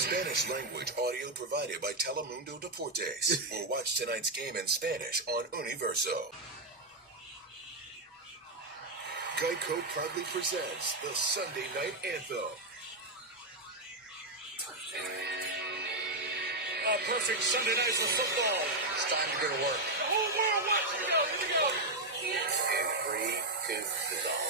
Spanish language audio provided by Telemundo Deportes. Or watch tonight's game in Spanish on Universo. Geico proudly presents the Sunday Night Anthem. A perfect Sunday night for football. It's time to go to work. The whole world watch. Here we go. And 3, 2, is all.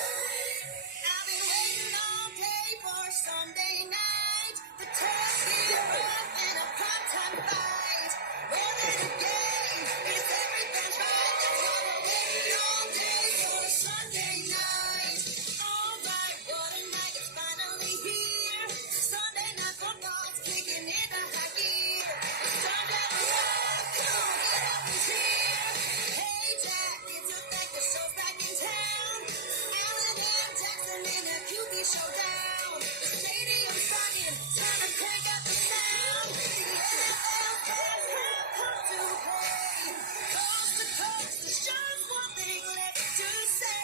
I've been waiting all day for Sunday night. The turkey rough and a primetime fight. More than a game, it's everything's right. That's why we're waiting all day for Sunday night. All right, what a night, it's finally here. Sunday night football's kicking into high gear. It's time to rock, come on, get up and cheer. Hey Jack, it's a fact the show's back in town. Allen and Jackson in a QB showdown. The stadium's rocking, time to crank up the sound. The NFL fans have come to play. Coast to coast, there's just one thing left to say.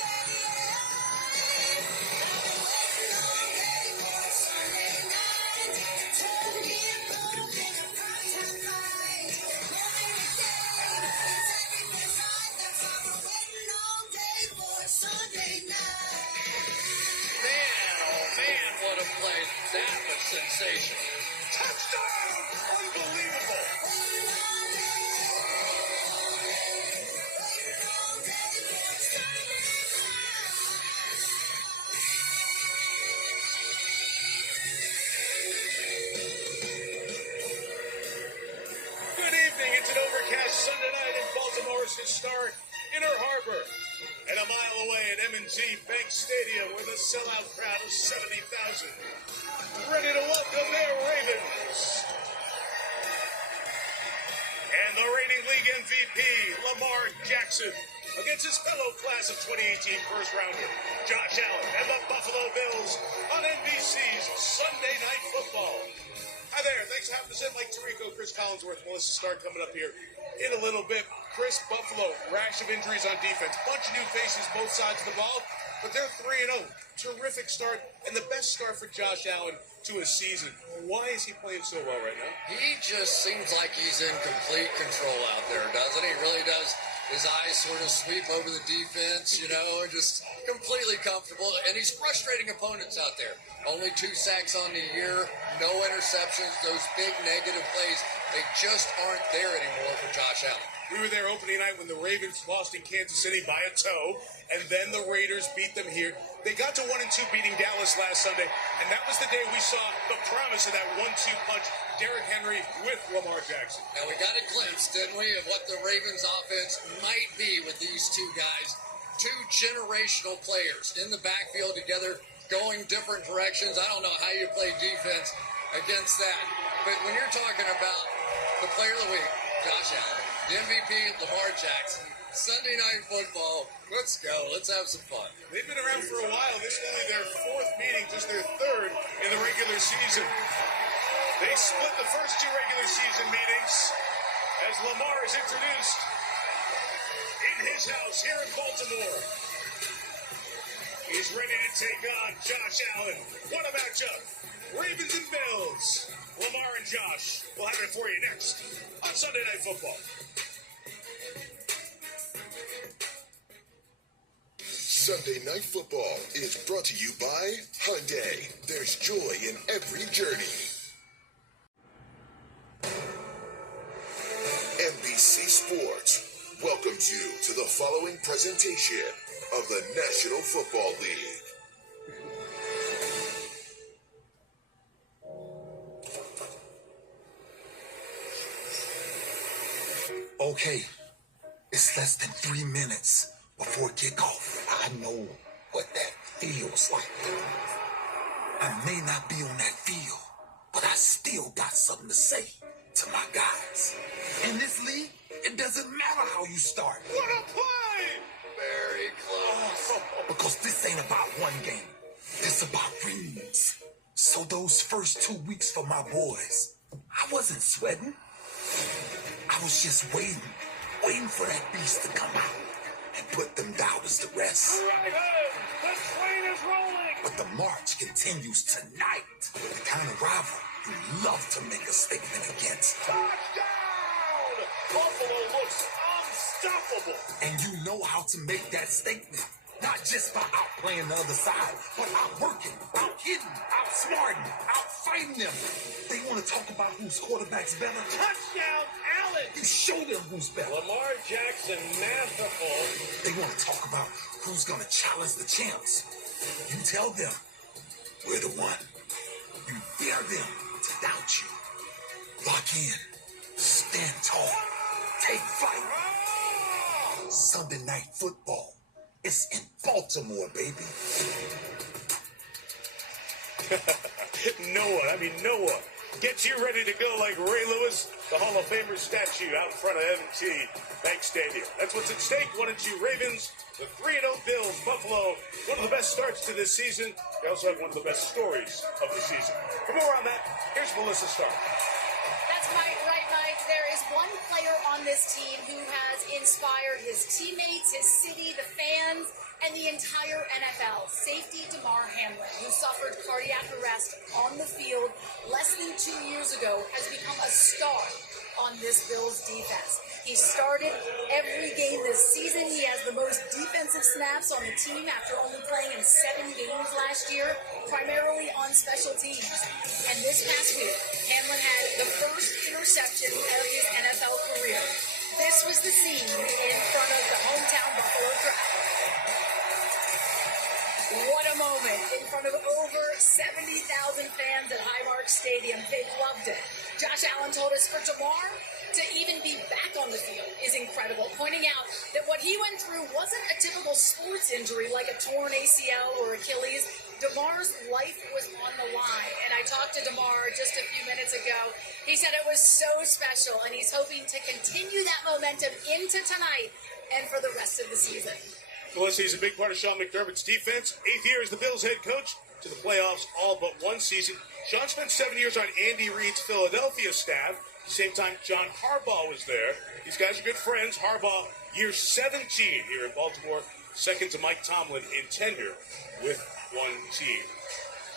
I've been waiting all day for Sunday night. Turkey and boom in a primetime fight. More than a game, it's everything's right. That's why we're waiting all day for Sunday night. Man, oh man, what a play. That was sensational. Touchdown! Unbelievable. Good evening. It's an overcast Sunday night in Baltimore's historic Inner Harbor. And a mile away at M&T Bank Stadium with a sellout crowd of 70,000. Ready to welcome their Ravens. And the reigning league MVP, Lamar Jackson, against his fellow class of 2018 first rounder, Josh Allen, and the Buffalo Bills on NBC's Sunday Night Football. Hi there, thanks for having us in. Mike Tirico, Chris Collinsworth, Melissa Stark coming up here in a little bit. Chris, Buffalo, rash of injuries on defense. Bunch of new faces both sides of the ball, but they're 3-0. Terrific start, and the best start for Josh Allen to his season. Why is he playing so well right now? He just seems like he's in complete control out there, doesn't he? Really does. His eyes sort of sweep over the defense, just completely comfortable. And he's frustrating opponents out there. Only 2 sacks on the year, no interceptions. Those big negative plays, they just aren't there anymore for Josh Allen. We were there opening night when the Ravens lost in Kansas City by a toe, and then the Raiders beat them here. They got to 1-2 beating Dallas last Sunday, and that was the day we saw the promise of that 1-2 punch, Derrick Henry with Lamar Jackson. And we got a glimpse, didn't we, of what the Ravens offense might be with these 2 guys. 2 generational players in the backfield together, going different directions. I don't know how you play defense against that. But when you're talking about the player of the week, Josh Allen, the MVP, Lamar Jackson, Sunday Night Football, let's go. Let's have some fun. They've been around for a while. This is only their 4th meeting, just their 3rd in the regular season. They split the first 2 regular season meetings as Lamar is introduced in his house here in Baltimore. He's ready to take on Josh Allen. What a matchup. Ravens and Bills. Lamar and Josh. We'll have it for you next on Sunday Night Football. Sunday Night Football is brought to you by Hyundai. There's joy in every journey. NBC Sports welcomes you to the following presentation of the National Football League. Okay, it's less than 3 minutes before kickoff. I know what that feels like. I may not be on that field, but I still got something to say to my guys. In this league, it doesn't matter how you start. What a play! Very close. Because this ain't about one game. It's about rings. So those first 2 weeks for my boys, I wasn't sweating. I was just waiting for that beast to come out and put them doubters to rest. Right on. The train is rolling. But the march continues tonight. The kind of rivalry you love to make a statement against. Touchdown! Buffalo looks unstoppable. And you know how to make that statement. Not just by outplaying the other side, but outworking, out-hitting, outsmarting, out-fighting them. They want to talk about whose quarterback's better. Touchdown, Allen! You show them who's better. Lamar Jackson, masterful. They want to talk about who's going to challenge the champs. You tell them, we're the one. You dare them to doubt you. Lock in. Stand tall. Take flight. Sunday night football. It's in Baltimore, baby. Noah gets you ready to go like Ray Lewis, the Hall of Famer statue out in front of M&T Bank Stadium. That's what's at stake. 1-2 Ravens, the 3-0 Bills, Buffalo. One of the best starts to this season. They also have one of the best stories of the season. For more on that, here's Melissa Stark. That's right, Mike. There is one player on this team who has inspired his teammates, his city, the fans, and the entire NFL. Safety Damar Hamlin, who suffered cardiac arrest on the field less than 2 years ago, has become a star on this Bills defense. He started every game this season. He has the most defensive snaps on the team after only playing in 7 games last year, primarily on special teams. And this past week, Hamlin had the first interception of his NFL career. This was the scene in front of the hometown Buffalo crowd. What a moment in front of over 70,000 fans at Highmark Stadium. They loved it. Josh Allen told us for Damar to even be back on the field is incredible, pointing out that what he went through wasn't a typical sports injury like a torn ACL or Achilles. Damar's life was on the line, and I talked to Damar just a few minutes ago. He said it was so special, and he's hoping to continue that momentum into tonight and for the rest of the season. Melissa, he's a big part of Sean McDermott's defense. 8th year as the Bills head coach, to the playoffs all but one season. Sean spent 7 years on Andy Reid's Philadelphia staff. At the same time, John Harbaugh was there. These guys are good friends. Harbaugh, year 17 here in Baltimore, second to Mike Tomlin in tenure with one team.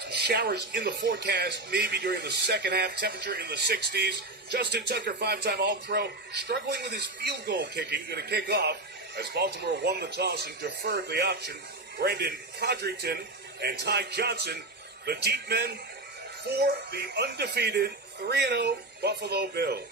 Some showers in the forecast, maybe during the second half. Temperature in the 60s. Justin Tucker, 5-time All-Pro, struggling with his field goal kicking. Going to kick off as Baltimore won the toss and deferred the option. Brendan Codrington and Ty Johnson, the deep men for the undefeated 3-0 Buffalo Bills.